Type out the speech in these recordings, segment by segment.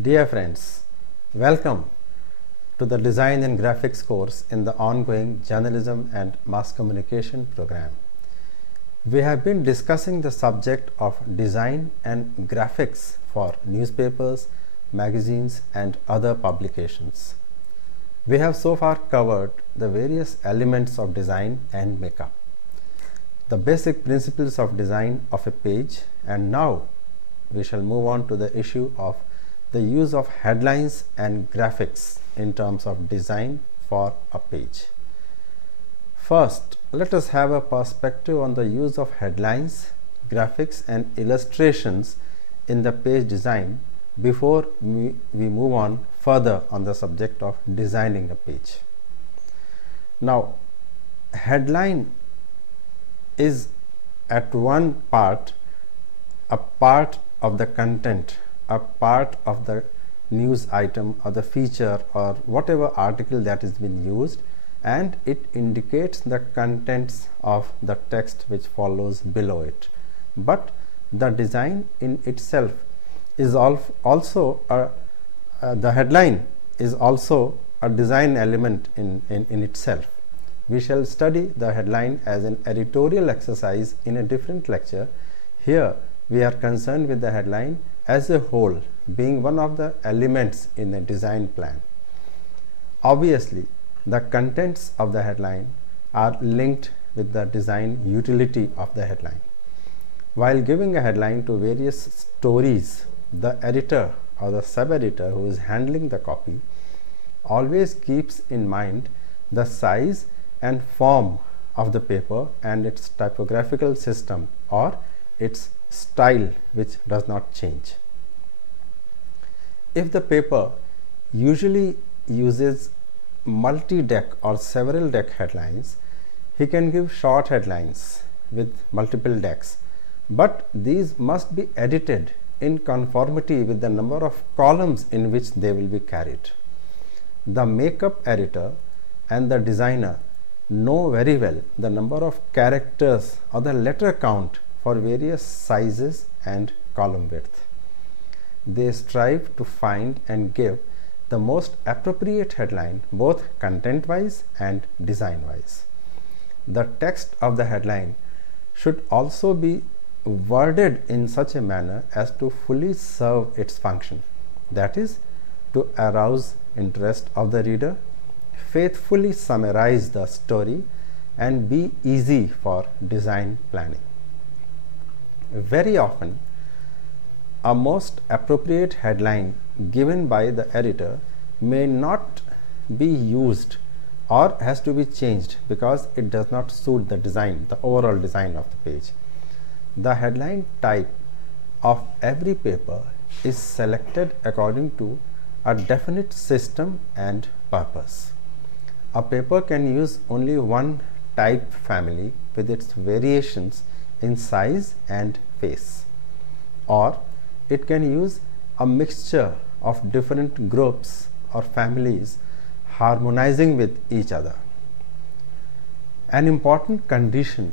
Dear friends, welcome to the Design and Graphics course in the ongoing Journalism and Mass Communication program. We have been discussing the subject of design and graphics for newspapers, magazines and other publications. We have so far covered the various elements of design and makeup, the basic principles of design of a page, and now we shall move on to the issue of the use of headlines and graphics in terms of design for a page. First, let us have a perspective on the use of headlines, graphics and illustrations in the page design before we move on further on the subject of designing a page. Now, headline is at one part a part of the content, a part of the news item or the feature or whatever article that is being used, and it indicates the contents of the text which follows below it. But the design in itself is also the headline is also a design element in itself. We shall study the headline as an editorial exercise in a different lecture. Here we are concerned with the headline as a whole, being one of the elements in a design plan. Obviously, the contents of the headline are linked with the design utility of the headline. While giving a headline to various stories, the editor or the sub-editor who is handling the copy always keeps in mind the size and form of the paper and its typographical system or its style, which does not change. If the paper usually uses multi-deck or several deck headlines, he can give short headlines with multiple decks, but these must be edited in conformity with the number of columns in which they will be carried. The makeup editor and the designer know very well the number of characters or the letter count for various sizes and column width. They strive to find and give the most appropriate headline, both content wise and design wise. The text of the headline should also be worded in such a manner as to fully serve its function, that is, to arouse interest of the reader, faithfully summarize the story, and be easy for design planning. Very often, a most appropriate headline given by the editor may not be used or has to be changed because it does not suit the design, the overall design of the page. The headline type of every paper is selected according to a definite system and purpose. A paper can use only one type family with its variations in size and face, or it can use a mixture of different groups or families harmonizing with each other. An important condition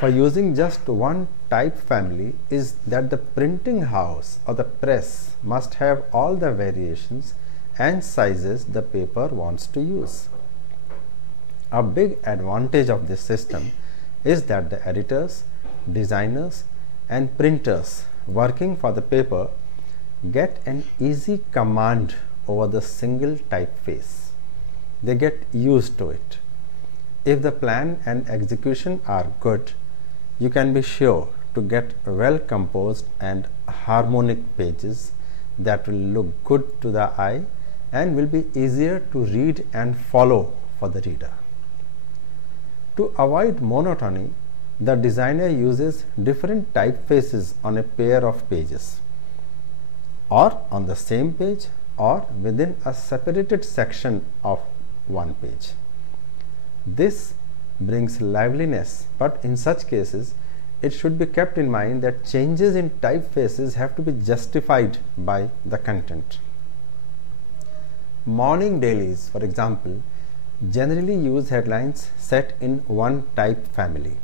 for using just one type family is that the printing house or the press must have all the variations and sizes the paper wants to use. A big advantage of this system is that the editors, designers and printers working for the paper get an easy command over the single typeface. They get used to it. If the plan and execution are good, you can be sure to get well composed and harmonic pages that will look good to the eye and will be easier to read and follow for the reader. To avoid monotony, the designer uses different typefaces on a pair of pages, or on the same page, or within a separated section of one page. This brings liveliness, but in such cases, it should be kept in mind that changes in typefaces have to be justified by the content. Morning dailies, for example, generally use headlines set in one type family,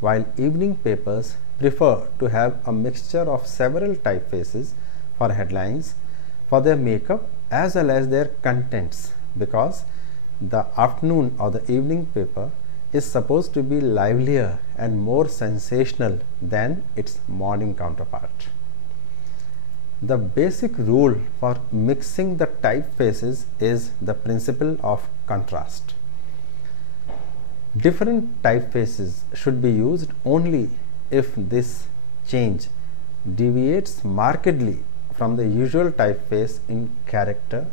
while evening papers prefer to have a mixture of several typefaces for headlines for their makeup as well as their contents, because the afternoon or the evening paper is supposed to be livelier and more sensational than its morning counterpart. The basic rule for mixing the typefaces is the principle of contrast. Different typefaces should be used only if this change deviates markedly from the usual typeface in character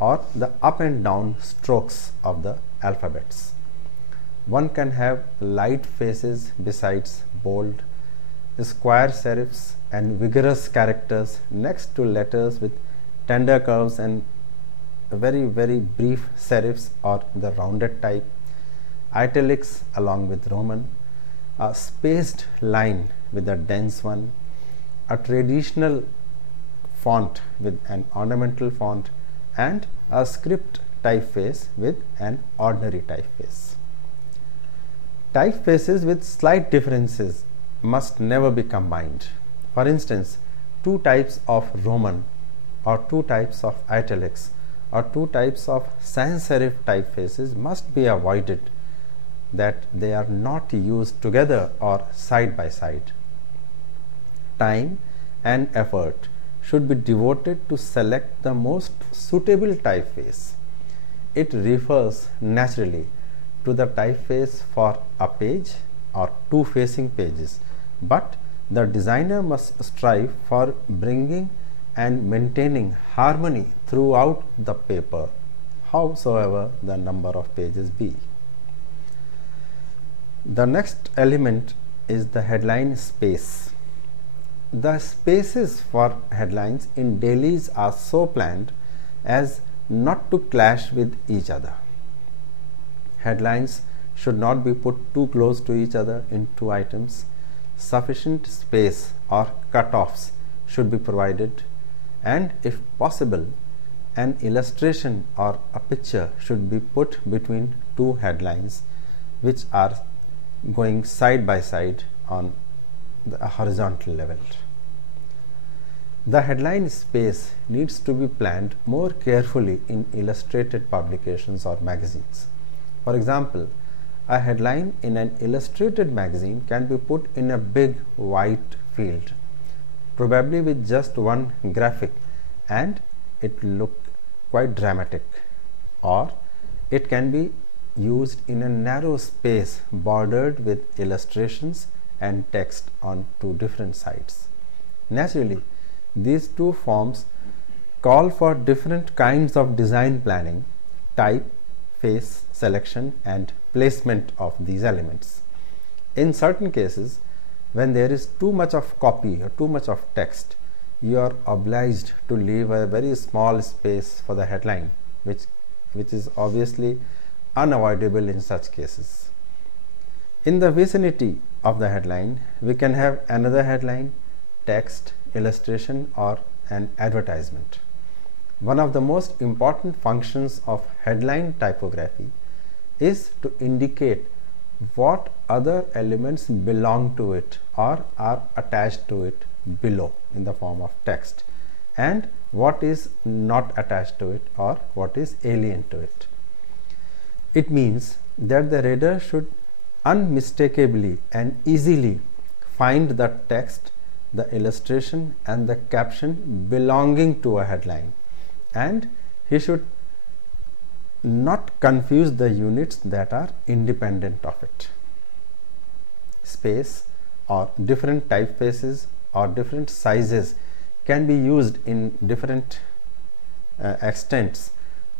or the up and down strokes of the alphabets. One can have light faces besides bold, square serifs and vigorous characters next to letters with tender curves, and very brief serifs or the rounded type, italics along with Roman, a spaced line with a dense one, a traditional font with an ornamental font, and a script typeface with an ordinary typeface. Typefaces with slight differences must never be combined. For instance, two types of Roman or two types of italics or two types of sans serif typefaces must be avoided, that they are not used together or side by side. Time and effort should be devoted to select the most suitable typeface. It refers naturally to the typeface for a page or two facing pages, but the designer must strive for bringing and maintaining harmony throughout the paper, howsoever the number of pages be. The next element is the headline space. The spaces for headlines in dailies are so planned as not to clash with each other. Headlines should not be put too close to each other in two items. Sufficient space or cut-offs should be provided, and if possible, an illustration or a picture should be put between two headlines which are going side by side on the horizontal level. The headline space needs to be planned more carefully in illustrated publications or magazines. For example, a headline in an illustrated magazine can be put in a big white field, probably with just one graphic, and it look quite dramatic, or it can be used in a narrow space bordered with illustrations and text on two different sides. Naturally, these two forms call for different kinds of design planning, type, face selection and placement of these elements. In certain cases, when there is too much of copy or too much of text, you are obliged to leave a very small space for the headline, which is obviously unavoidable in such cases. In the vicinity of the headline, we can have another headline, text, illustration, or an advertisement. One of the most important functions of headline typography is to indicate what other elements belong to it or are attached to it below in the form of text, and what is not attached to it or what is alien to it. It means that the reader should unmistakably and easily find the text, the illustration and the caption belonging to a headline, and he should not confuse the units that are independent of it. Space or different typefaces or different sizes can be used in different extents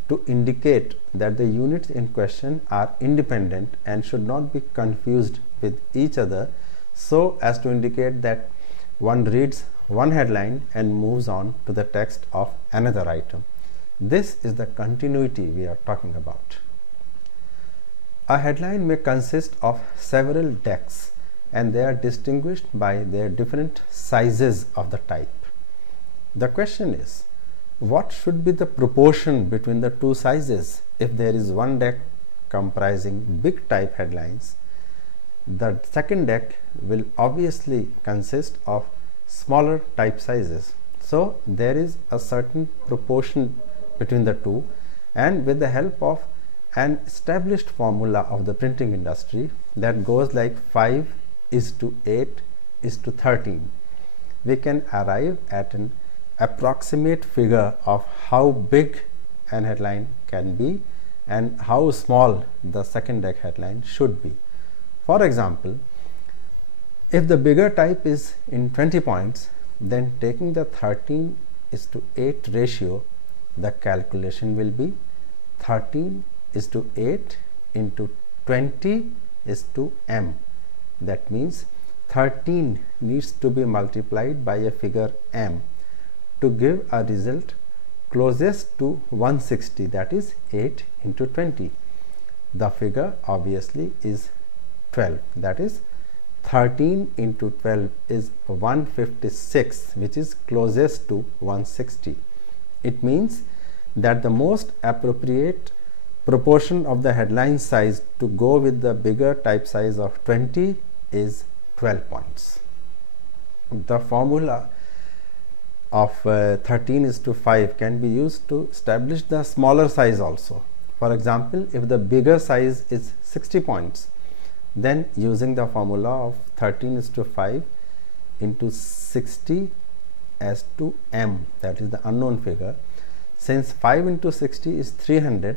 to indicate that the units in question are independent and should not be confused with each other, so as to indicate that one reads one headline and moves on to the text of another item. This is the continuity we are talking about. A headline may consist of several decks, and they are distinguished by their different sizes of the type. The question is, what should be the proportion between the two sizes? If there is one deck comprising big type headlines, the second deck will obviously consist of smaller type sizes. So there is a certain proportion between the two, and with the help of an established formula of the printing industry that goes like 5:8:13, we can arrive at an approximate figure of how big an headline can be and how small the second deck headline should be. For example, if the bigger type is in 20 points, then taking the 13:8 ratio, the calculation will be 13:8 into 20:m. That means 13 needs to be multiplied by a figure m to give a result closest to 160, that is 8 into 20. The figure obviously is 12, that is 13 into 12 is 156, which is closest to 160. It means that the most appropriate proportion of the headline size to go with the bigger type size of 20 is 12 points. The formula of 13:5 can be used to establish the smaller size also. For example, if the bigger size is 60 points, then using the formula of 13:5 into 60 as to m, that is the unknown figure, since 5 into 60 is 300,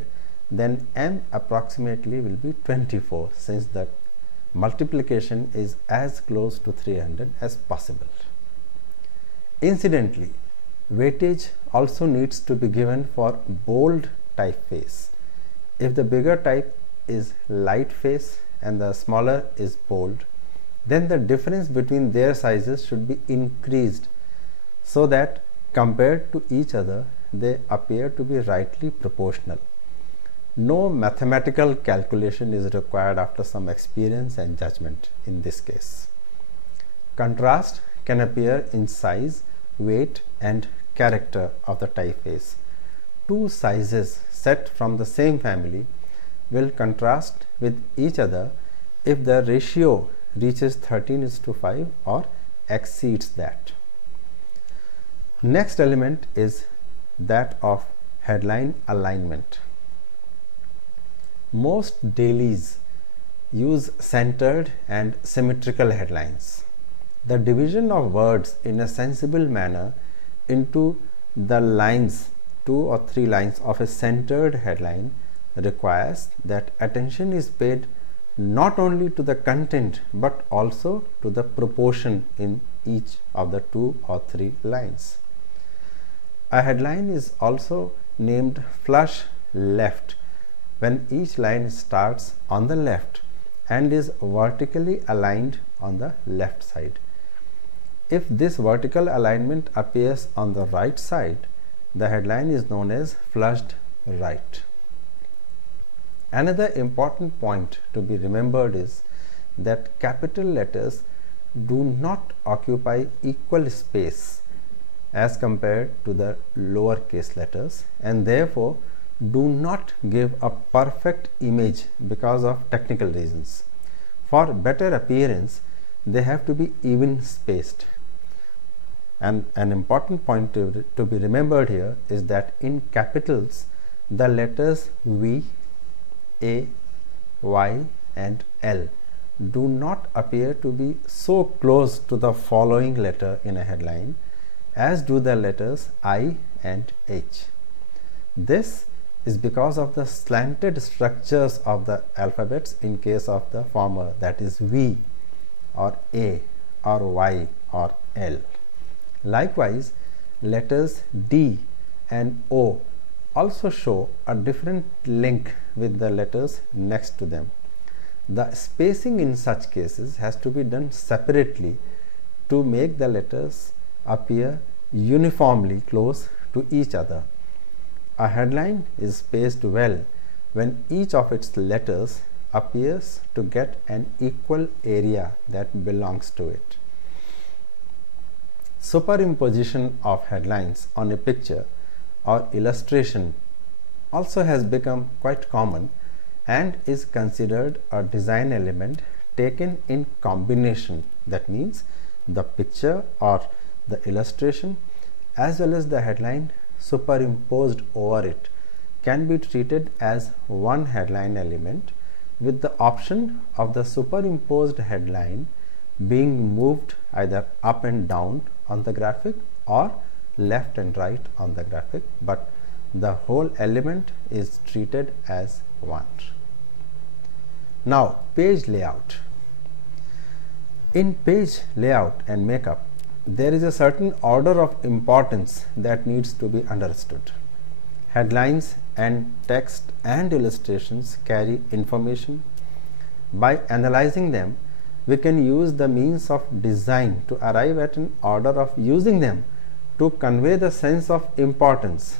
then m approximately will be 24, since the multiplication is as close to 300 as possible. Incidentally, weightage also needs to be given for bold typeface. If the bigger type is light face and the smaller is bold, then the difference between their sizes should be increased so that compared to each other they appear to be rightly proportional. No mathematical calculation is required after some experience and judgment in this case. Contrast can appear in size, weight and character of the typeface. Two sizes set from the same family will contrast with each other if the ratio reaches 13:5 or exceeds that. Next element is that of headline alignment. Most dailies use centered and symmetrical headlines. The division of words in a sensible manner into the lines, 2 or 3 lines of a centered headline, requires that attention is paid not only to the content but also to the proportion in each of the 2 or 3 lines. A headline is also named flush left when each line starts on the left and is vertically aligned on the left side. If this vertical alignment appears on the right side, the headline is known as flushed right. Another important point to be remembered is that capital letters do not occupy equal space as compared to the lowercase letters, and therefore do not give a perfect image because of technical reasons. For better appearance, they have to be even spaced. And an important point to be remembered here is that in capitals, the letters V, A, Y and L do not appear to be so close to the following letter in a headline as do the letters I and H. This is because of the slanted structures of the alphabets in case of the former, that is V or A or Y or L. Likewise, letters D and O also show a different link with the letters next to them. The spacing in such cases has to be done separately to make the letters appear uniformly close to each other. A headline is spaced well when each of its letters appears to get an equal area that belongs to it. Superimposition of headlines on a picture or illustration also has become quite common and is considered a design element taken in combination. That means the picture or the illustration as well as the headline superimposed over it can be treated as one headline element, with the option of the superimposed headline being moved either up and down on the graphic or left and right on the graphic, but the whole element is treated as one. Now, page layout. In page layout and makeup, there is a certain order of importance that needs to be understood. Headlines and text and illustrations carry information. By analyzing them, we can use the means of design to arrive at an order of using them to convey the sense of importance.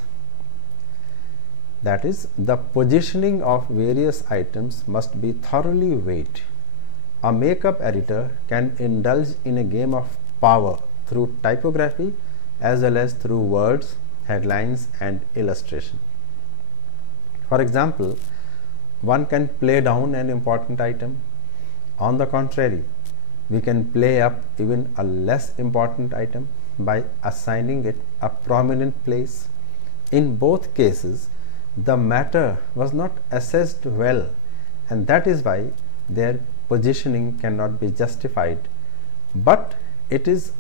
That is, the positioning of various items must be thoroughly weighed. A makeup editor can indulge in a game of power through typography as well as through words, headlines, and illustration. For example, one can play down an important item. On the contrary, we can play up even a less important item by assigning it a prominent place. In both cases, the matter was not assessed well, and that is why their positioning cannot be justified. But it is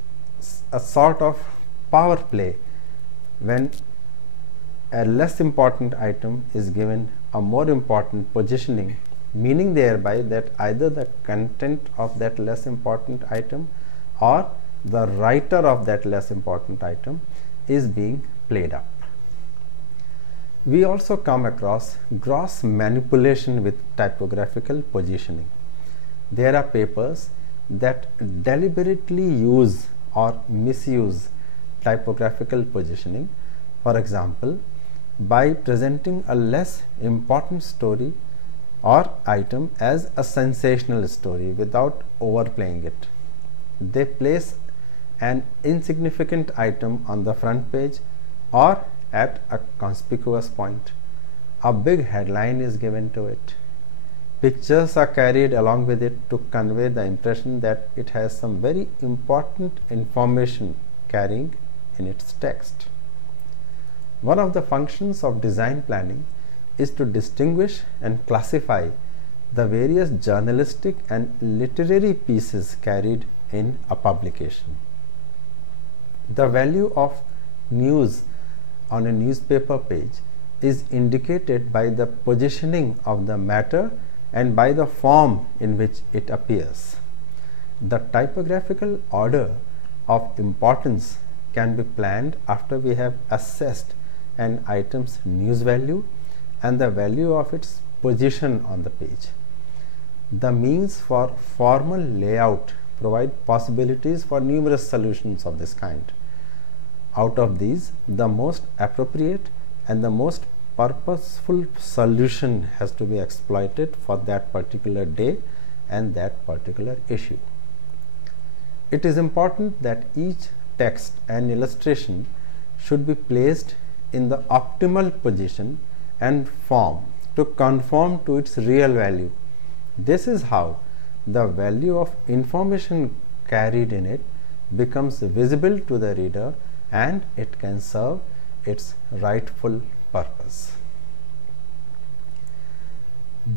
a sort of power play when a less important item is given a more important positioning, meaning thereby that either the content of that less important item or the writer of that less important item is being played up. We also come across gross manipulation with typographical positioning. There are papers that deliberately use or misuse typographical positioning. For example, by presenting a less important story or item as a sensational story without overplaying it. They place an insignificant item on the front page or at a conspicuous point. A big headline is given to it. Pictures are carried along with it to convey the impression that it has some very important information carrying in its text. One of the functions of design planning is to distinguish and classify the various journalistic and literary pieces carried in a publication. The value of news on a newspaper page is indicated by the positioning of the matter and by the form in which it appears. The typographical order of importance can be planned after we have assessed an item's news value and the value of its position on the page. The means for formal layout provide possibilities for numerous solutions of this kind. Out of these, the most appropriate and the most purposeful solution has to be exploited for that particular day and that particular issue. It is important that each text and illustration should be placed in the optimal position and form to conform to its real value. This is how the value of information carried in it becomes visible to the reader and it can serve its rightful purpose.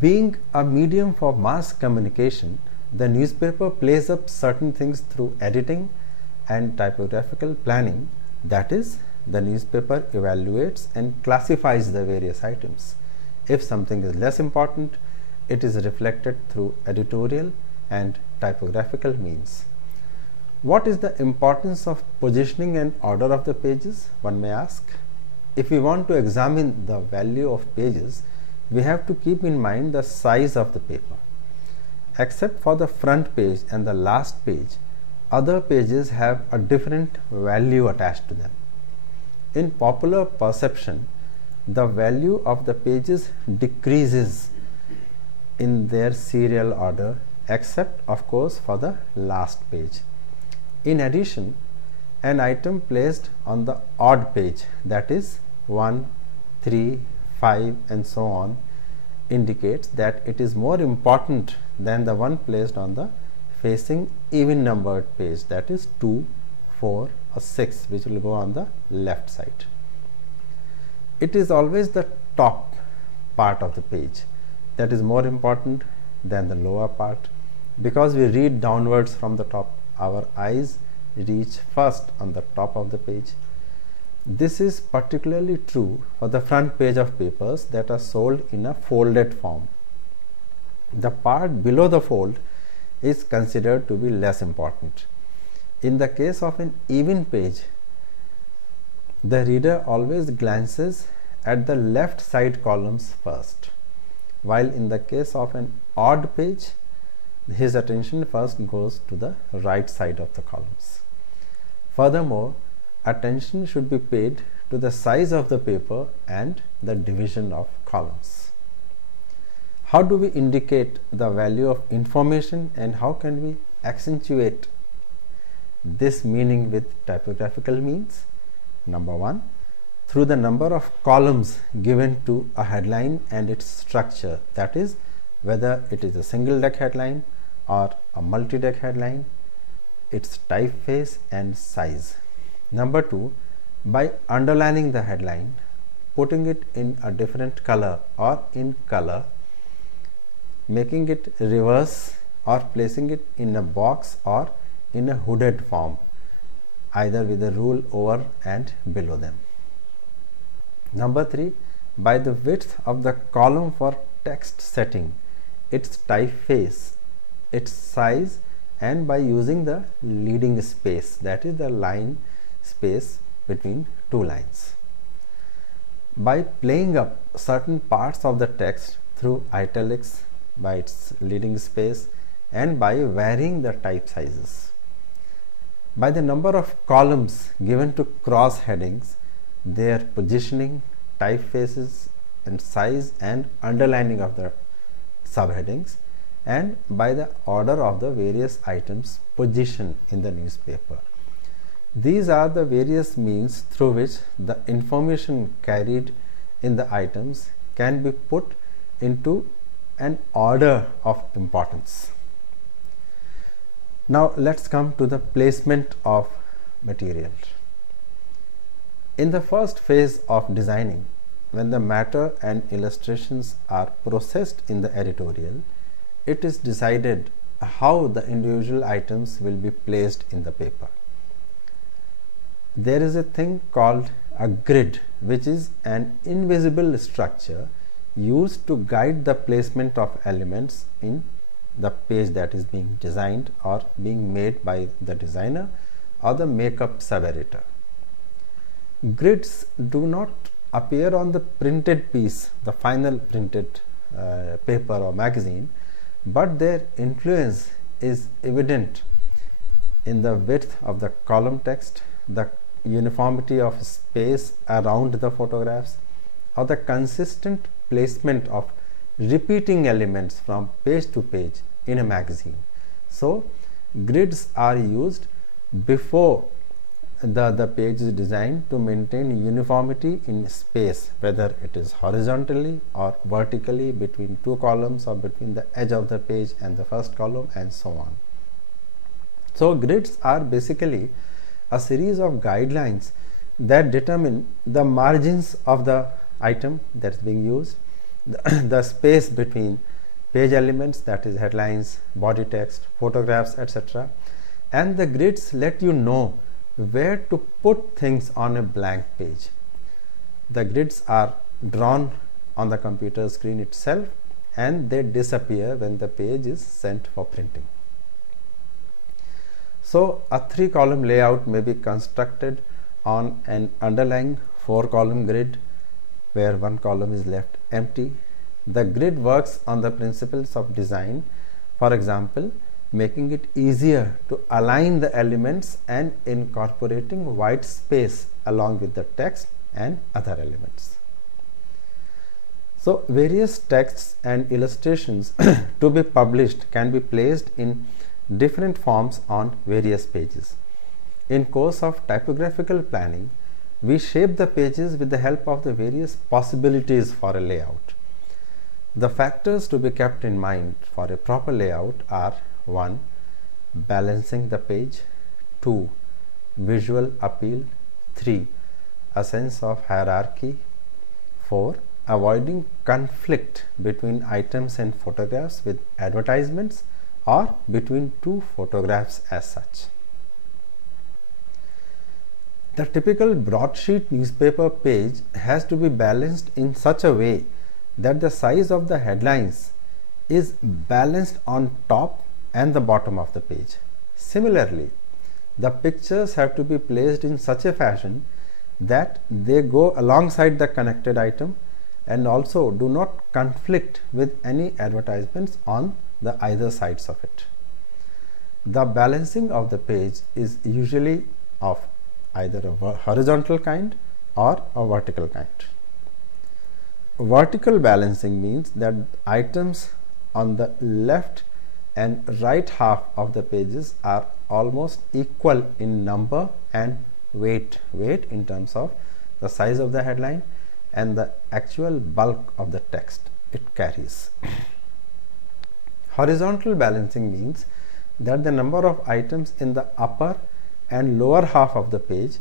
Being a medium for mass communication, the newspaper plays up certain things through editing and typographical planning. That is, the newspaper evaluates and classifies the various items. If something is less important, it is reflected through editorial and typographical means. What is the importance of positioning and order of the pages, one may ask? If we want to examine the value of pages, we have to keep in mind the size of the paper. Except for the front page and the last page, other pages have a different value attached to them. In popular perception, the value of the pages decreases in their serial order, except of course for the last page. In addition, an item placed on the odd page, that is 1, 3, 5 and so on, indicates that it is more important than the one placed on the facing even numbered page, that is 2, 4 or 6 which will go on the left side. It is always the top part of the page that is more important than the lower part, because we read downwards from the top. Our eyes reach first on the top of the page. This is particularly true for the front page of papers that are sold in a folded form. The part below the fold is considered to be less important. In the case of an even page, the reader always glances at the left side columns first, while in the case of an odd page, his attention first goes to the right side of the columns. Furthermore, attention should be paid to the size of the paper and the division of columns. How do we indicate the value of information, and how can we accentuate this meaning with typographical means? Number one, through the number of columns given to a headline and its structure, that is, whether it is a single deck headline or a multi-deck headline, its typeface and size. Number two, by underlining the headline, putting it in a different color or in color, making it reverse, or placing it in a box or in a hooded form, either with a rule over and below them. Number three, by the width of the column for text setting, its typeface, its size, and by using the leading space, that is the line space between two lines. By playing up certain parts of the text through italics, by its leading space, and by varying the type sizes. By the number of columns given to cross headings, their positioning, typefaces and size, and underlining of the subheadings, and by the order of the various items positioned in the newspaper. These are the various means through which the information carried in the items can be put into an order of importance. Now let's come to the placement of material. In the first phase of designing, when the matter and illustrations are processed in the editorial, it is decided how the individual items will be placed in the paper. There is a thing called a grid, which is an invisible structure used to guide the placement of elements in the page that is being designed or being made by the designer or the makeup sub-editor. Grids do not appear on the printed piece, the final printed paper or magazine, but their influence is evident in the width of the column text, the uniformity of space around the photographs, or the consistent placement of repeating elements from page to page in a magazine. So, grids are used before the page is designed to maintain uniformity in space, whether it is horizontally or vertically between two columns or between the edge of the page and the first column, and so on. So, grids are basically a series of guidelines that determine the margins of the item that is being used, the space between page elements, that is headlines, body text, photographs, etc. And the grids let you know where to put things on a blank page. The grids are drawn on the computer screen itself, and they disappear when the page is sent for printing. So, a 3-column layout may be constructed on an underlying 4-column grid where 1 column is left empty. The grid works on the principles of design, for example, making it easier to align the elements and incorporating white space along with the text and other elements. So, various texts and illustrations to be published can be placed in different forms on various pages. In course of typographical planning, we shape the pages with the help of the various possibilities for a layout. The factors to be kept in mind for a proper layout are: 1. Balancing the page, 2. visual appeal. 3. A sense of hierarchy. 4. Avoiding conflict between items and photographs with advertisements or between two photographs as such. The typical broadsheet newspaper page has to be balanced in such a way that the size of the headlines is balanced on top and the bottom of the page. Similarly, the pictures have to be placed in such a fashion that they go alongside the connected item and also do not conflict with any advertisements on the either sides of it. The balancing of the page is usually of either a horizontal kind or a vertical kind. Vertical balancing means that items on the left and right half of the pages are almost equal in number and weight in terms of the size of the headline and the actual bulk of the text it carries. Horizontal balancing means that the number of items in the upper and lower half of the page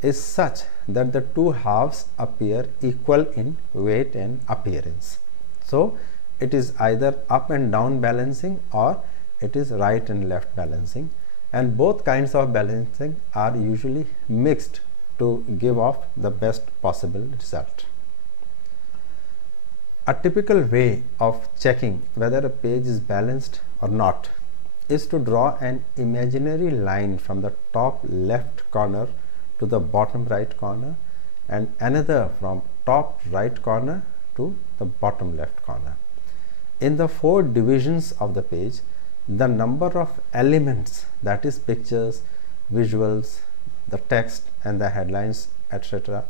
is such that the two halves appear equal in weight and appearance. So it is either up and down balancing or it is right and left balancing, and both kinds of balancing are usually mixed to give off the best possible result. A typical way of checking whether a page is balanced or not is to draw an imaginary line from the top left corner to the bottom right corner and another from top right corner to the bottom left corner. In the 4 divisions of the page, the number of elements, that is pictures, visuals, the text and the headlines, etc.,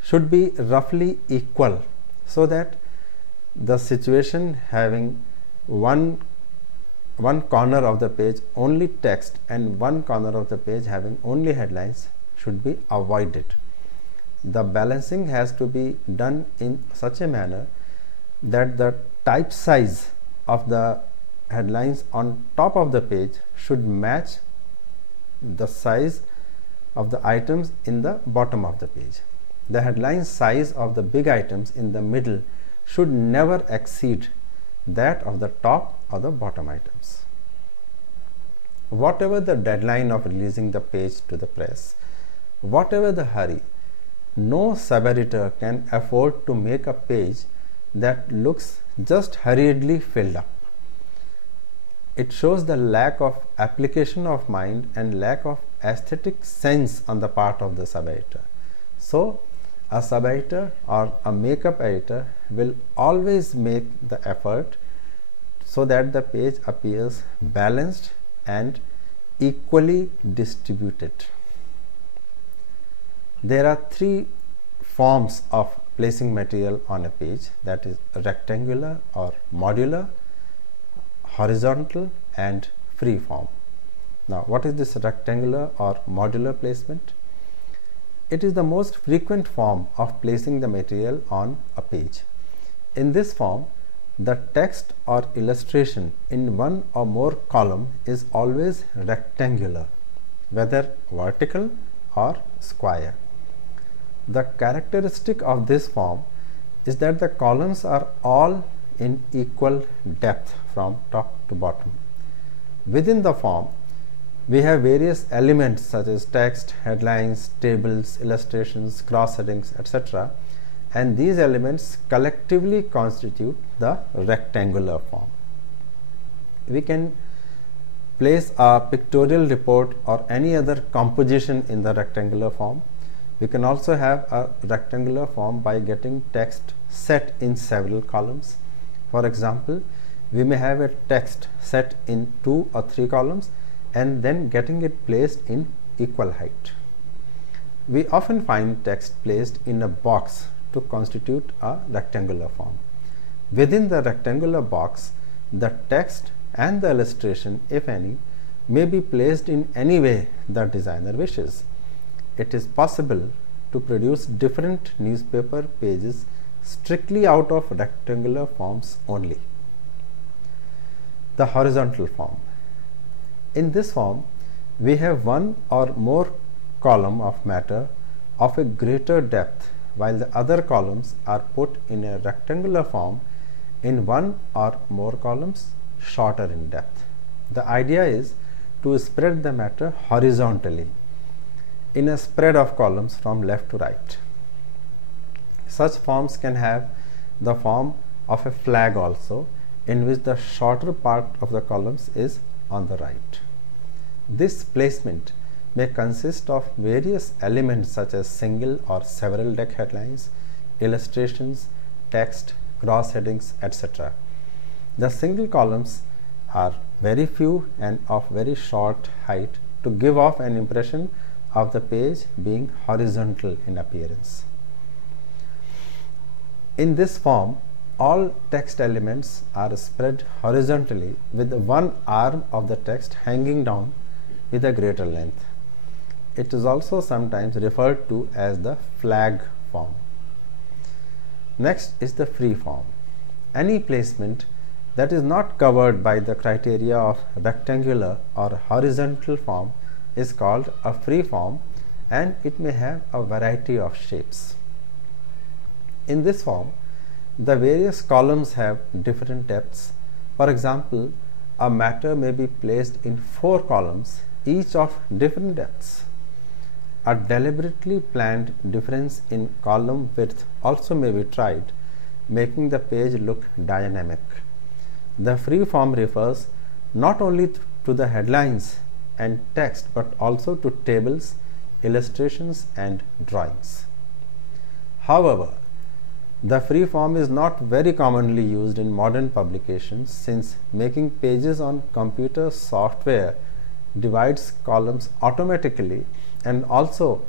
should be roughly equal, so that the situation having one corner of the page only text and one corner of the page having only headlines should be avoided. The balancing has to be done in such a manner that the type size of the headlines on top of the page should match the size of the items in the bottom of the page. The headline size of the big items in the middle should never exceed that of the top or the bottom items. Whatever the deadline of releasing the page to the press, whatever the hurry, no sub-editor can afford to make a page that looks just hurriedly filled up. It shows the lack of application of mind and lack of aesthetic sense on the part of the sub-editor. So, a sub-editor or a makeup editor will always make the effort so that the page appears balanced and equally distributed. There are 3 forms of placing material on a page, that is rectangular or modular, horizontal and free form. Now, what is this rectangular or modular placement? It is the most frequent form of placing the material on a page. In this form, the text or illustration in one or more column is always rectangular, whether vertical or square. The characteristic of this form is that the columns are all in equal depth from top to bottom. Within the form, we have various elements such as text, headlines, tables, illustrations, cross headings, etc., and these elements collectively constitute the rectangular form. We can place a pictorial report or any other composition in the rectangular form. We can also have a rectangular form by getting text set in several columns. For example, we may have a text set in 2 or 3 columns and then getting it placed in equal height. We often find text placed in a box to constitute a rectangular form. Within the rectangular box, the text and the illustration, if any, may be placed in any way the designer wishes. It is possible to produce different newspaper pages strictly out of rectangular forms only. The horizontal form. In this form, we have one or more column of matter of a greater depth, while the other columns are put in a rectangular form in one or more columns shorter in depth. The idea is to spread the matter horizontally in a spread of columns from left to right. Such forms can have the form of a flag also, in which the shorter part of the columns is on the right. This placement may consist of various elements such as single or several deck headlines, illustrations, text, cross headings, etc. The single columns are very few and of very short height to give off an impression of the page being horizontal in appearance. In this form, all text elements are spread horizontally with one arm of the text hanging down with a greater length. It is also sometimes referred to as the flag form. Next is the free form. Any placement that is not covered by the criteria of rectangular or horizontal form is called a free form, and it may have a variety of shapes. In this form, the various columns have different depths. For example, a matter may be placed in 4 columns, each of different depths. A deliberately planned difference in column width also may be tried, making the page look dynamic. The free form refers not only to the headlines and text but also to tables, illustrations and drawings. However, the free form is not very commonly used in modern publications, since making pages on computer software divides columns automatically, and also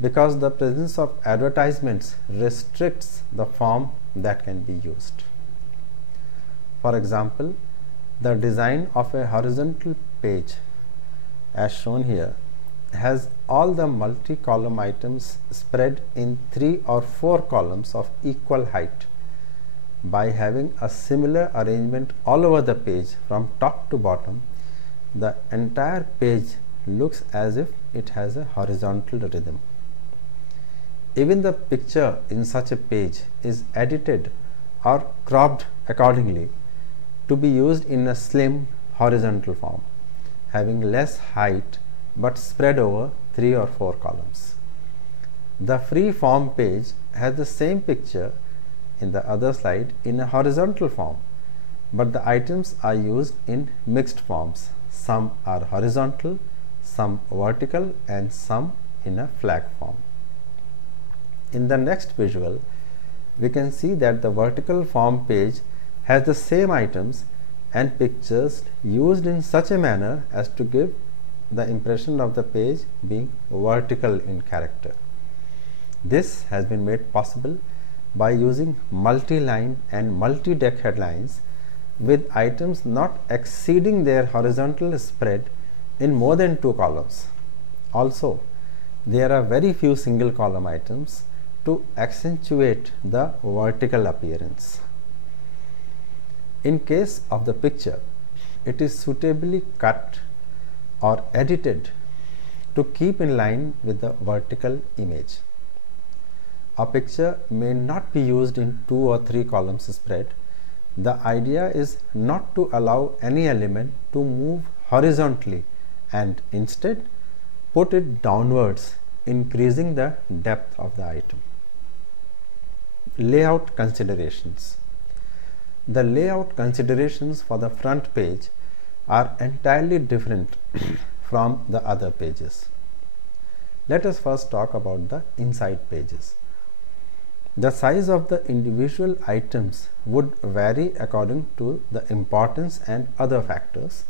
because the presence of advertisements restricts the form that can be used. For example, the design of a horizontal page, as shown here, has all the multi-column items spread in 3 or 4 columns of equal height. By having a similar arrangement all over the page from top to bottom, the entire page looks as if it has a horizontal rhythm. Even the picture in such a page is edited or cropped accordingly to be used in a slim horizontal form, having less height but spread over 3 or 4 columns. The free form page has the same picture in the other slide in a horizontal form, but the items are used in mixed forms. Some are horizontal, some vertical and some in a flag form. In the next visual, we can see that the vertical form page has the same items and pictures used in such a manner as to give the impression of the page being vertical in character. This has been made possible by using multi-line and multi-deck headlines with items not exceeding their horizontal spread in more than 2 columns. Also, there are very few single column items to accentuate the vertical appearance. In case of the picture, it is suitably cut or edited to keep in line with the vertical image. A picture may not be used in 2 or 3 columns spread. The idea is not to allow any element to move horizontally and instead put it downwards, increasing the depth of the item. Layout considerations. The layout considerations for the front page are entirely different from the other pages. Let us first talk about the inside pages. The size of the individual items would vary according to the importance and other factors,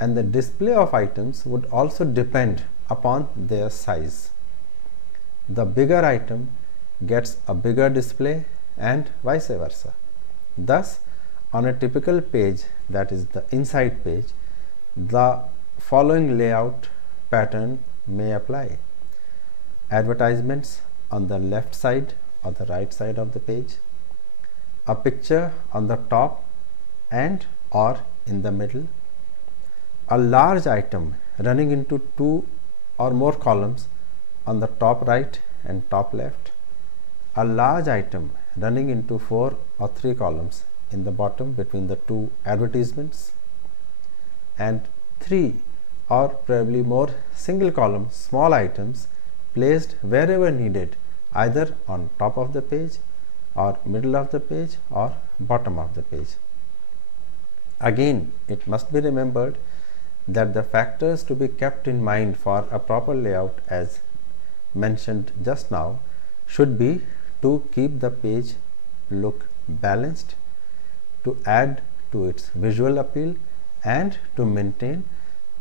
and the display of items would also depend upon their size. The bigger item gets a bigger display and vice versa. Thus, on a typical page, that is the inside page, the following layout pattern may apply. Advertisements on the left side or the right side of the page, a picture on the top and or in the middle, a large item running into 2 or more columns on the top right and top left, a large item running into 4 or 3 columns in the bottom between the two advertisements, and 3 or probably more single column small items placed wherever needed, either on top of the page or middle of the page or bottom of the page. Again, it must be remembered that the factors to be kept in mind for a proper layout, as mentioned just now, should be to keep the page look balanced, to add to its visual appeal, and to maintain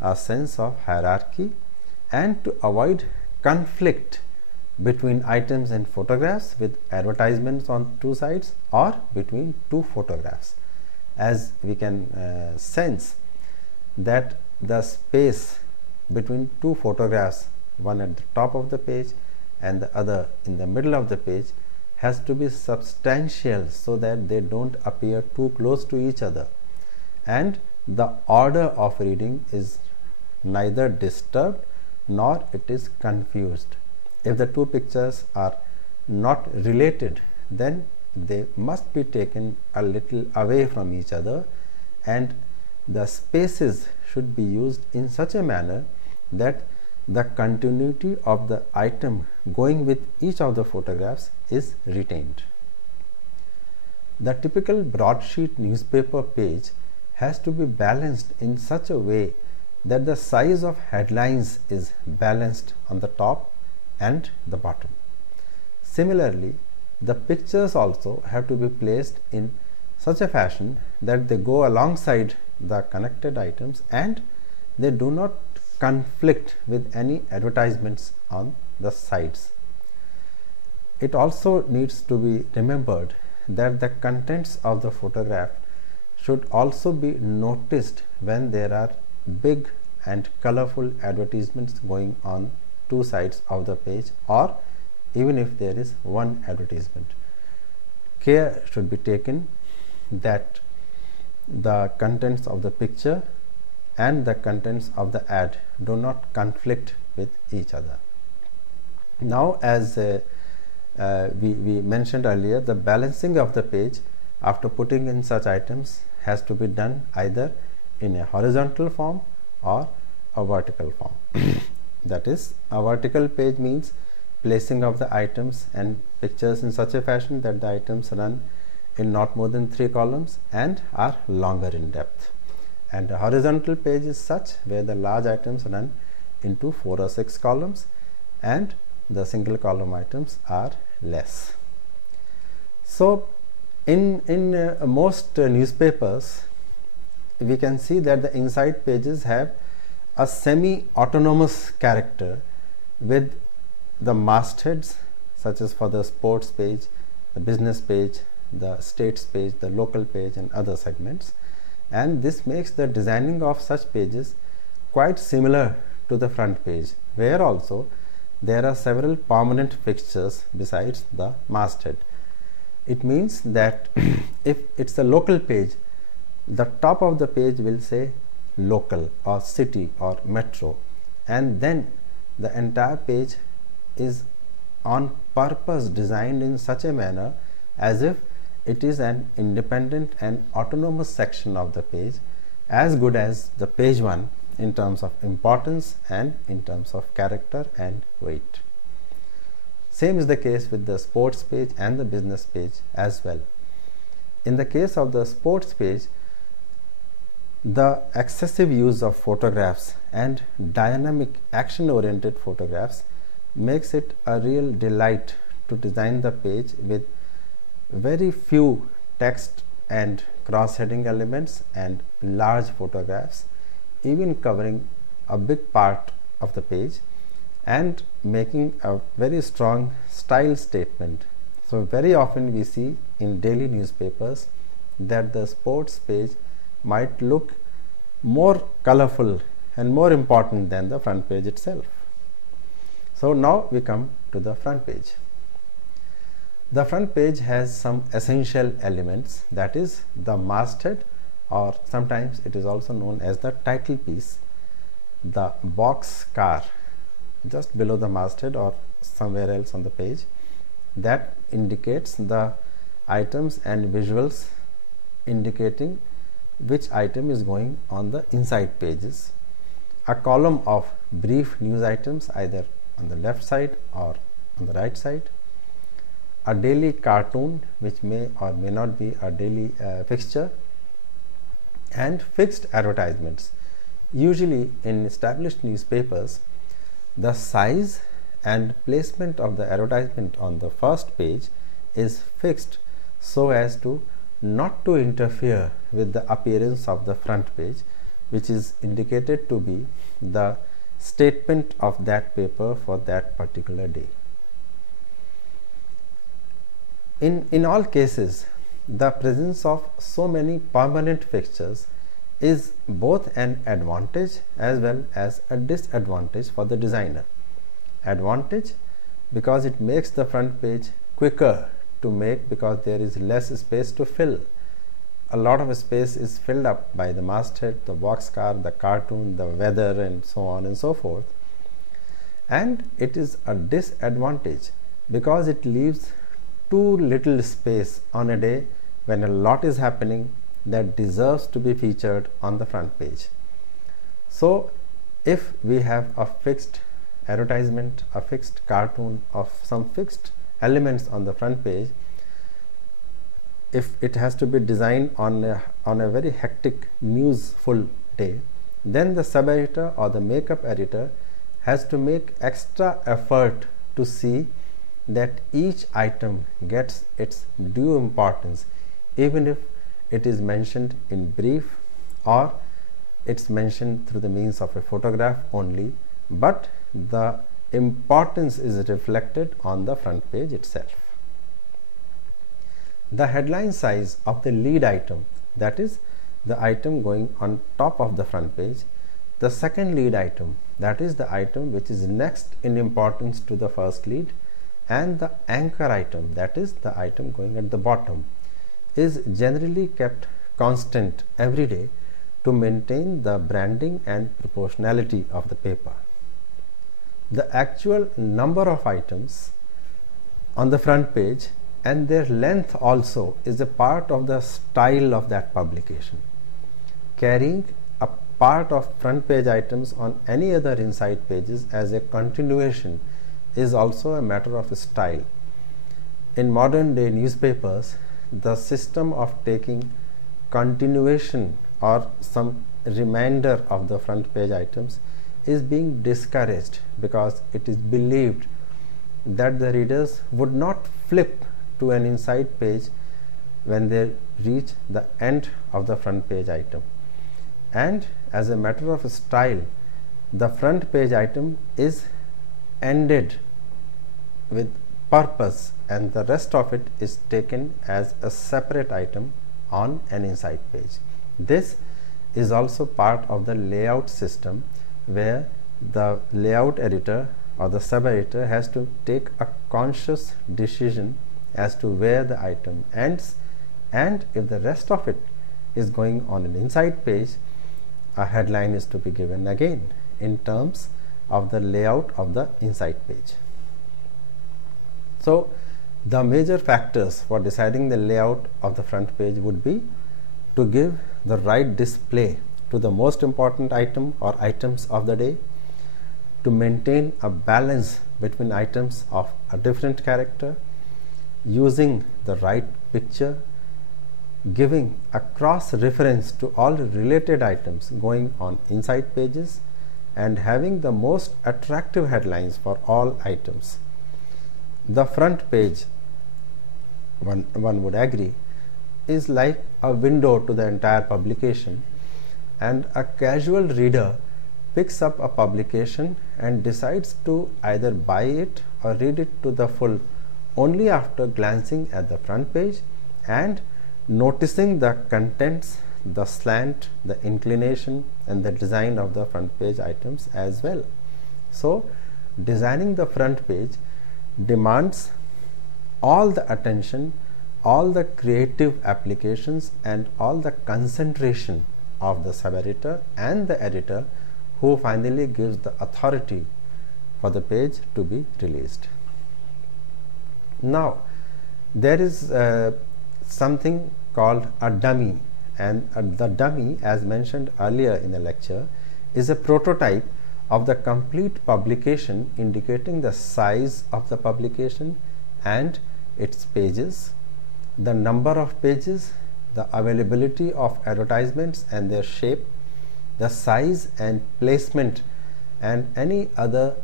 a sense of hierarchy, and to avoid conflict between items and photographs with advertisements on two sides, or between two photographs, as we can sense that the space between two photographs, one at the top of the page and the other in the middle of the page, has to be substantial so that they don't appear too close to each other, and the order of reading is neither disturbed nor it is confused. If the two pictures are not related, then they must be taken a little away from each other, and the spaces should be used in such a manner that the continuity of the item going with each of the photographs is retained. The typical broadsheet newspaper page has to be balanced in such a way that the size of headlines is balanced on the top and the bottom. Similarly, the pictures also have to be placed in such a fashion that they go alongside the connected items and they do not conflict with any advertisements on the sides. It also needs to be remembered that the contents of the photograph should also be noticed when there are big and colorful advertisements going on two sides of the page, or even if there is one advertisement. Care should be taken that the contents of the picture and the contents of the ad do not conflict with each other. Now, as we mentioned earlier, the balancing of the page after putting in such items has to be done either in a horizontal form or a vertical form. That is, a vertical page means placing of the items and pictures in such a fashion that the items run in not more than 3 columns and are longer in depth. And a horizontal page is such where the large items run into 4 or 6 columns and the single column items are less. So, in most newspapers, we can see that the inside pages have a semi-autonomous character with the mastheads, such as for the sports page, the business page, the states page, the local page, and other segments. And this makes the designing of such pages quite similar to the front page, where also there are several permanent fixtures besides the masthead. It means that if it's a local page, the top of the page will say local or city or metro, and then the entire page is on purpose designed in such a manner as if it is an independent and autonomous section of the page, as good as the page one in terms of importance and in terms of character and weight. Same is the case with the sports page and the business page as well. In the case of the sports page, the excessive use of photographs and dynamic action-oriented photographs makes it a real delight to design the page with very few text and cross-heading elements and large photographs, even covering a big part of the page and making a very strong style statement. So, very often we see in daily newspapers that the sports page might look more colorful and more important than the front page itself. So, now we come to the front page. The front page has some essential elements, that is the masthead, or sometimes it is also known as the title piece, the box car, just below the masthead or somewhere else on the page, that indicates the items and visuals indicating which item is going on the inside pages. A column of brief news items either on the left side or on the right side. A daily cartoon which may or may not be a daily fixture, and fixed advertisements. Usually in established newspapers, the size and placement of the advertisement on the first page is fixed so as to not to interfere with the appearance of the front page, which is indicated to be the statement of that paper for that particular day. In all cases, the presence of so many permanent fixtures is both an advantage as well as a disadvantage for the designer. Advantage because it makes the front page quicker to make, because there is less space to fill. A lot of space is filled up by the masthead, the boxcar, the cartoon, the weather, and so on and so forth. And it is a disadvantage because it leaves too little space on a day when a lot is happening that deserves to be featured on the front page. So if we have a fixed advertisement, a fixed cartoon of some fixed elements on the front page, if it has to be designed on a very hectic newsful day, then the sub-editor or the makeup editor has to make extra effort to see that each item gets its due importance, even if it is mentioned in brief or it's mentioned through the means of a photograph only, but the importance is reflected on the front page itself. The headline size of the lead item, that is the item going on top of the front page, the second lead item, that is the item which is next in importance to the first lead, and the anchor item, that is the item going at the bottom, is generally kept constant every day to maintain the branding and proportionality of the paper. The actual number of items on the front page and their length also is a part of the style of that publication. Carrying a part of front page items on any other inside pages as a continuation is also a matter of style. In modern day newspapers, the system of taking continuation or some remainder of the front page items is being discouraged because it is believed that the readers would not flip to an inside page when they reach the end of the front page item. And as a matter of style, the front page item is ended with purpose and the rest of it is taken as a separate item on an inside page. This is also part of the layout system where the layout editor or the sub-editor has to take a conscious decision as to where the item ends, and if the rest of it is going on an inside page, a headline is to be given again in terms of the layout of the inside page. So the major factors for deciding the layout of the front page would be to give the right display to the most important item or items of the day, to maintain a balance between items of a different character, using the right picture, giving a cross reference to all related items going on inside pages, and having the most attractive headlines for all items. The front page, one would agree, is like a window to the entire publication, and a casual reader picks up a publication and decides to either buy it or read it to the full only after glancing at the front page and noticing the contents, the slant, the inclination, and the design of the front page items as well. So designing the front page demands all the attention, all the creative applications, and all the concentration of the sub-editor and the editor, who finally gives the authority for the page to be released. Now there is something called a dummy, and the dummy, as mentioned earlier in the lecture, is a prototype of the complete publication, indicating the size of the publication and its pages, the number of pages, the availability of advertisements and their shape, the size and placement, and any other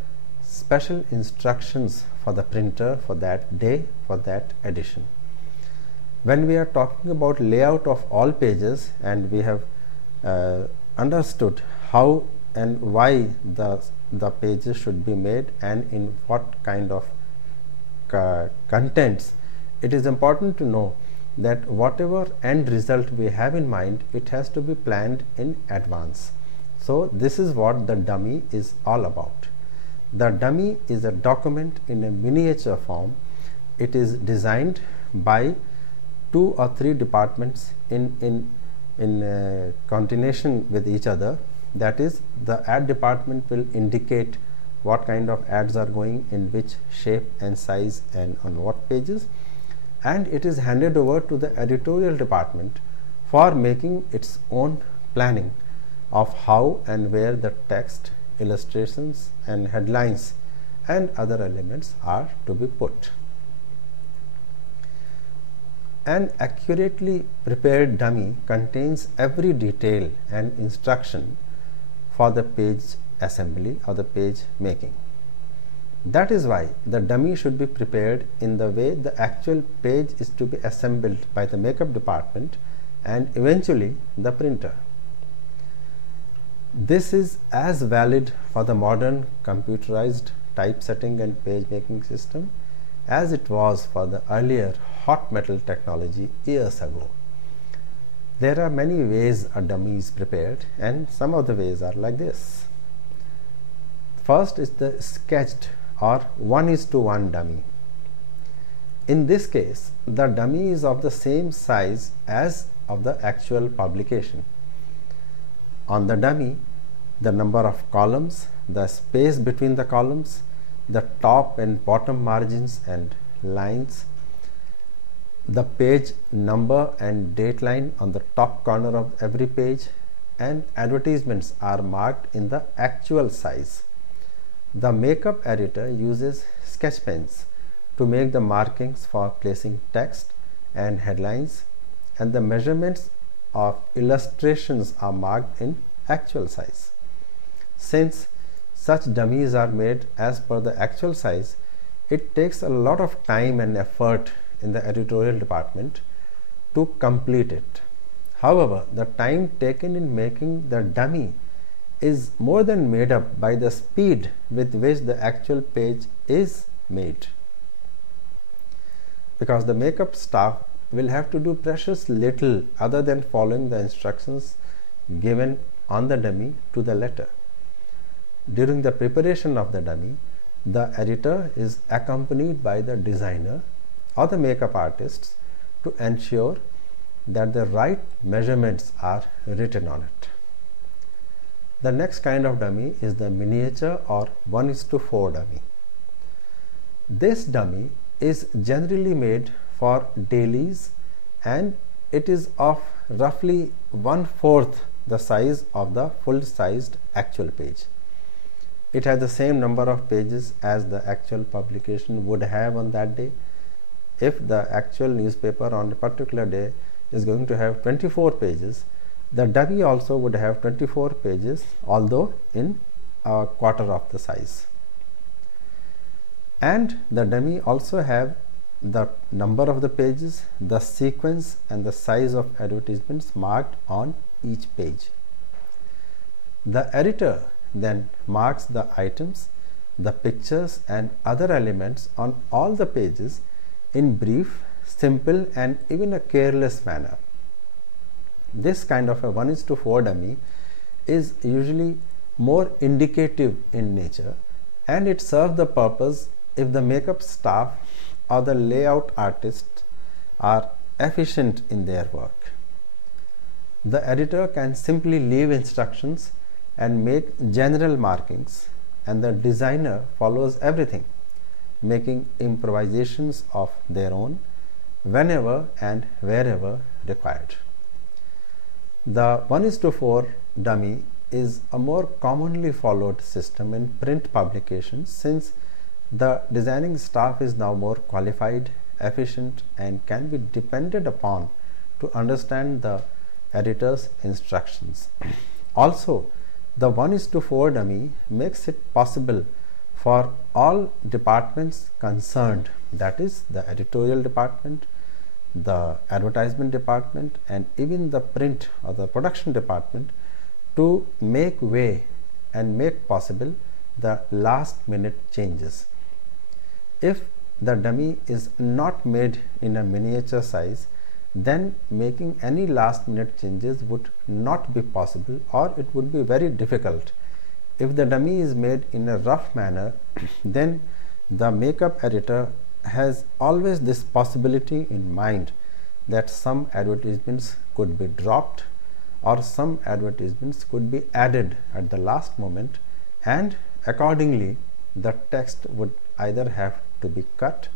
special instructions for the printer for that day, for that edition. When we are talking about layout of all pages, and we have understood how and why the pages should be made and in what kind of contents, it is important to know that whatever end result we have in mind, it has to be planned in advance. So this is what the dummy is all about. The dummy is a document in a miniature form. It is designed by 2 or 3 departments in continuation with each other. That is, the ad department will indicate what kind of ads are going in which shape and size and on what pages, and it is handed over to the editorial department for making its own planning of how and where the text, illustrations and headlines and other elements are to be put. An accurately prepared dummy contains every detail and instruction for the page assembly or the page making. That is why the dummy should be prepared in the way the actual page is to be assembled by the makeup department and eventually the printer. This is as valid for the modern computerized typesetting and page making system as it was for the earlier hot metal technology years ago. There are many ways a dummy is prepared, and some of the ways are like this. First is the sketched or 1:1 dummy. In this case, the dummy is of the same size as of the actual publication. On the dummy, the number of columns, the space between the columns, the top and bottom margins and lines, the page number and date line on the top corner of every page, and advertisements are marked in the actual size. The makeup editor uses sketch pens to make the markings for placing text and headlines, and the measurements of illustrations are marked in actual size. Since such dummies are made as per the actual size, it takes a lot of time and effort in the editorial department to complete it. However, the time taken in making the dummy is more than made up by the speed with which the actual page is made, because the makeup staff will have to do precious little other than following the instructions given on the dummy to the letter. During the preparation of the dummy, the editor is accompanied by the designer or the makeup artists to ensure that the right measurements are written on it. The next kind of dummy is the miniature or 1:4 dummy. This dummy is generally made for dailies, and it is of roughly 1/4 the size of the full-sized actual page. It has the same number of pages as the actual publication would have on that day. If the actual newspaper on a particular day is going to have 24 pages, the dummy also would have 24 pages, although in a quarter of the size. And the dummy also have the number of the pages, the sequence and the size of advertisements marked on each page. The editor then marks the items, the pictures and other elements on all the pages in brief, simple and even a careless manner. This kind of a 1:4 dummy is usually more indicative in nature, and it serves the purpose if the makeup staff or the layout artists are efficient in their work. The editor can simply leave instructions and make general markings and the designer follows everything, making improvisations of their own whenever and wherever required. The 1:4 dummy is a more commonly followed system in print publications, since the designing staff is now more qualified, efficient, and can be depended upon to understand the editor's instructions. Also, the 1:4 dummy makes it possible for all departments concerned, that is the editorial department, the advertisement department, and even the print or the production department, to make way and make possible the last minute changes. If the dummy is not made in a miniature size, then making any last minute changes would not be possible, or it would be very difficult. If the dummy is made in a rough manner, then the makeup editor has always this possibility in mind that some advertisements could be dropped or some advertisements could be added at the last moment, and accordingly the text would either have to be cut,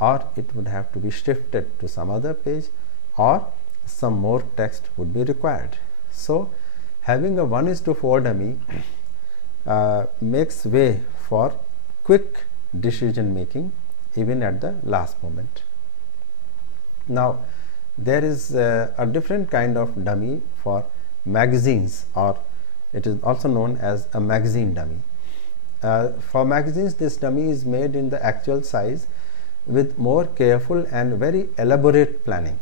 or it would have to be shifted to some other page, or some more text would be required. So having a 1:4 dummy makes way for quick decision making even at the last moment. Now there is a different kind of dummy for magazines, or it is also known as a magazine dummy. For magazines, this dummy is made in the actual size with more careful and very elaborate planning.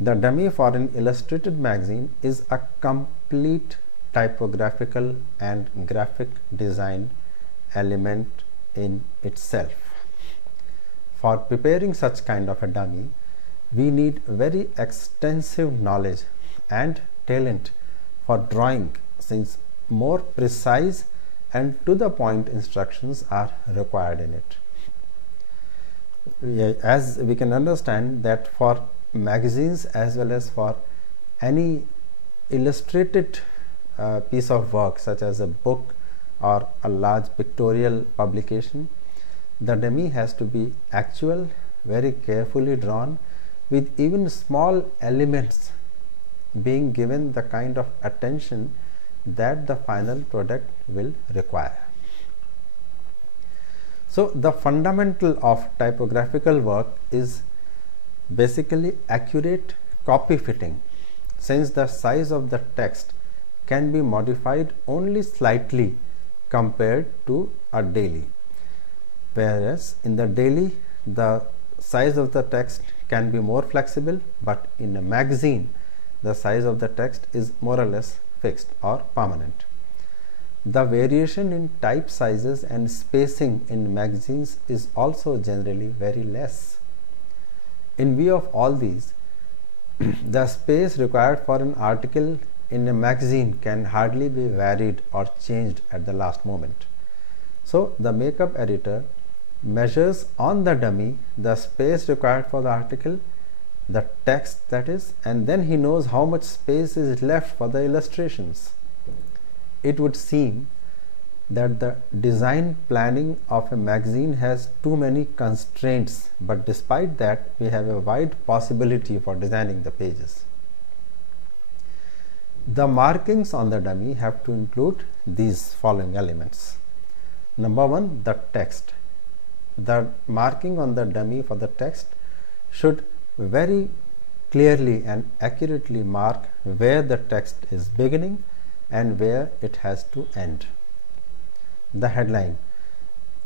The dummy for an illustrated magazine is a complete typographical and graphic design element in itself. For preparing such kind of a dummy, we need very extensive knowledge and talent for drawing, since more precise and to the point instructions are required in it. As we can understand that for magazines as well as for any illustrated piece of work such as a book or a large pictorial publication, the dummy has to be actual, very carefully drawn, with even small elements being given the kind of attention that the final product will require. So the fundamental of typographical work is basically accurate copy fitting, since the size of the text can be modified only slightly compared to a daily, whereas in the daily the size of the text can be more flexible, but in a magazine the size of the text is more or less fixed or permanent. The variation in type sizes and spacing in magazines is also generally very less. In view of all these, the space required for an article in a magazine can hardly be varied or changed at the last moment. So the makeup editor measures on the dummy the space required for the article, the text that is, and then he knows how much space is left for the illustrations. It would seem that the design planning of a magazine has too many constraints, but despite that we have a wide possibility for designing the pages. The markings on the dummy have to include these following elements. Number one, the text. The marking on the dummy for the text should very clearly and accurately mark where the text is beginning and where it has to end. The headline.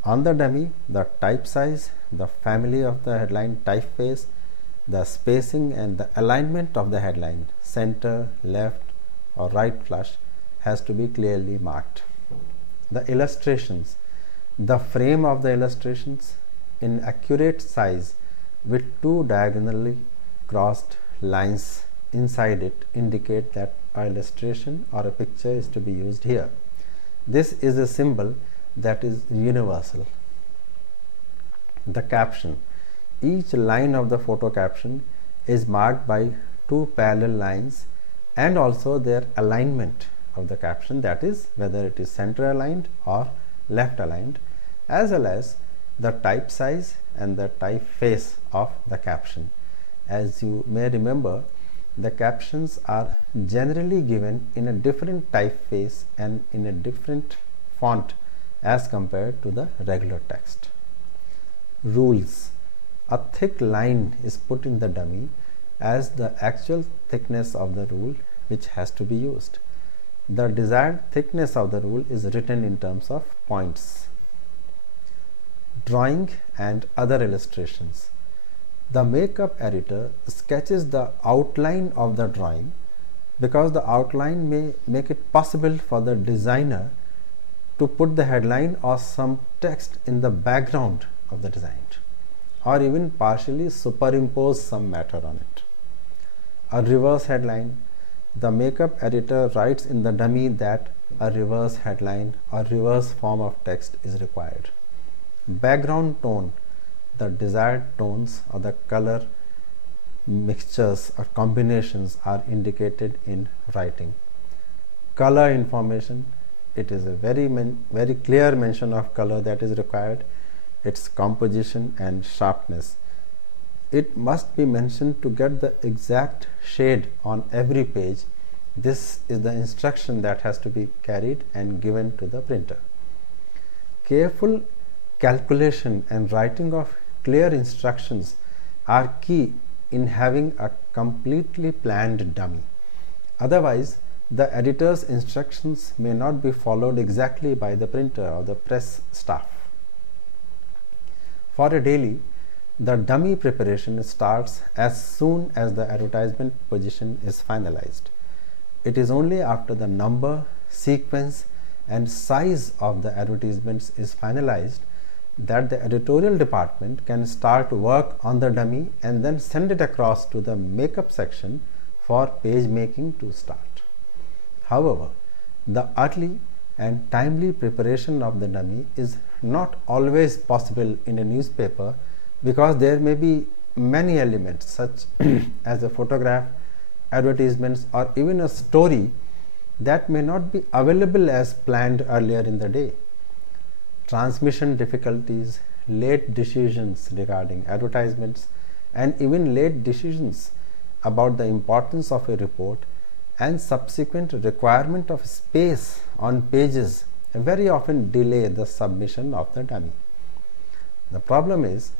On the dummy, the type size, the family of the headline typeface, the spacing and the alignment of the headline, center, left or right flush, has to be clearly marked. The illustrations. The frame of the illustrations in accurate size with two diagonally crossed lines inside it indicate that an illustration or a picture is to be used here. This is a symbol that is universal. The caption. Each line of the photo caption is marked by two parallel lines and also their alignment of the caption, that is whether it is center aligned or left aligned, as well as the type size and the typeface of the caption. As you may remember, the captions are generally given in a different typeface and in a different font as compared to the regular text. Rules. A thick line is put in the dummy as the actual thickness of the rule which has to be used. The desired thickness of the rule is written in terms of points. Drawing and other illustrations. The makeup editor sketches the outline of the drawing because the outline may make it possible for the designer to put the headline or some text in the background of the design, or even partially superimpose some matter on it. A reverse headline. The makeup editor writes in the dummy that a reverse headline or reverse form of text is required. Background tone. The desired tones or the color mixtures or combinations are indicated in writing. Color information. It is a very clear mention of color that is required, its composition and sharpness. It must be mentioned to get the exact shade on every page. This is the instruction that has to be carried and given to the printer. Careful calculation and writing of clear instructions are key in having a completely planned dummy. Otherwise, the editor's instructions may not be followed exactly by the printer or the press staff. For a daily, the dummy preparation starts as soon as the advertisement position is finalized. It is only after the number, sequence, and size of the advertisements is finalized that the editorial department can start work on the dummy and then send it across to the makeup section for page making to start. However, the early and timely preparation of the dummy is not always possible in a newspaper because there may be many elements such as a photograph, advertisements, or even a story that may not be available as planned earlier in the day. Transmission difficulties, late decisions regarding advertisements, and even late decisions about the importance of a report and subsequent requirement of space on pages very often delay the submission of the dummy. The problem is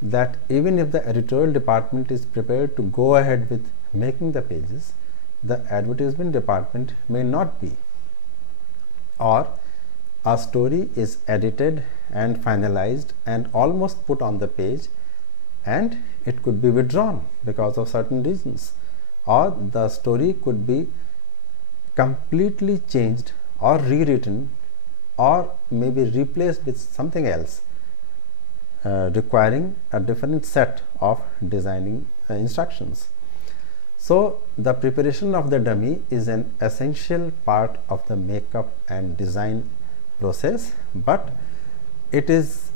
that even if the editorial department is prepared to go ahead with making the pages, the advertisement department may not be, or a story is edited and finalized and almost put on the page and it could be withdrawn because of certain reasons, or the story could be completely changed or rewritten or maybe replaced with something else, requiring a different set of designing instructions. So the preparation of the dummy is an essential part of the makeup and design process, but it is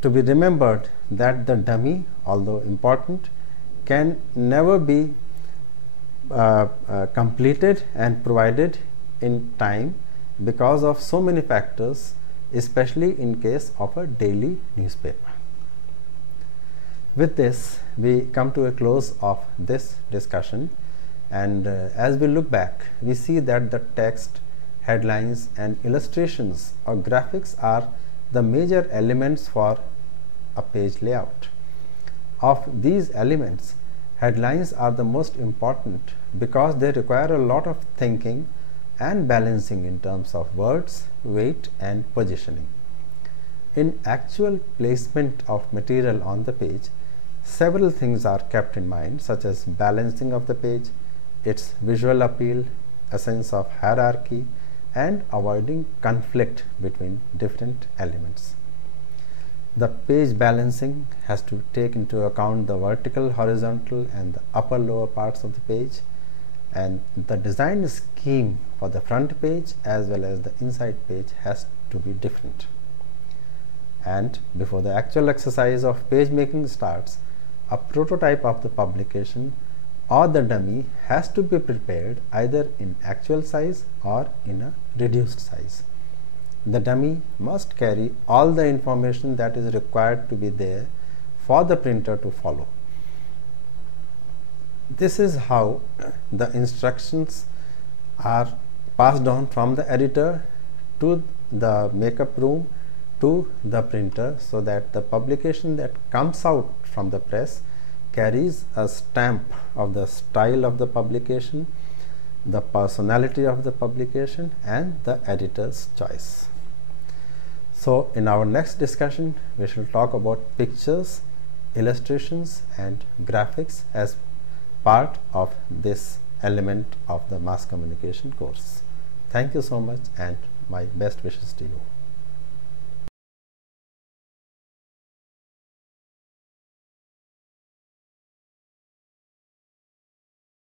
to be remembered that the dummy, although important, can never be completed and provided in time because of so many factors, especially in case of a daily newspaper. With this, we come to a close of this discussion, and as we look back, we see that the text, headlines, and illustrations or graphics are the major elements for a page layout. Of these elements, headlines are the most important because they require a lot of thinking and balancing in terms of words, weight, and positioning. In actual placement of material on the page, several things are kept in mind, such as balancing of the page, its visual appeal, a sense of hierarchy, and avoiding conflict between different elements. The page balancing has to take into account the vertical, horizontal, and the upper lower parts of the page, and the design scheme for the front page as well as the inside page has to be different. And before the actual exercise of page making starts, a prototype of the publication or the dummy has to be prepared either in actual size or in a reduced size. The dummy must carry all the information that is required to be there for the printer to follow. This is how the instructions are passed on from the editor to the makeup room to the printer, so that the publication that comes out from the press carries a stamp of the style of the publication, the personality of the publication, and the editor's choice. So in our next discussion, we shall talk about pictures, illustrations, and graphics as part of this element of the mass communication course. Thank you so much, and my best wishes to you.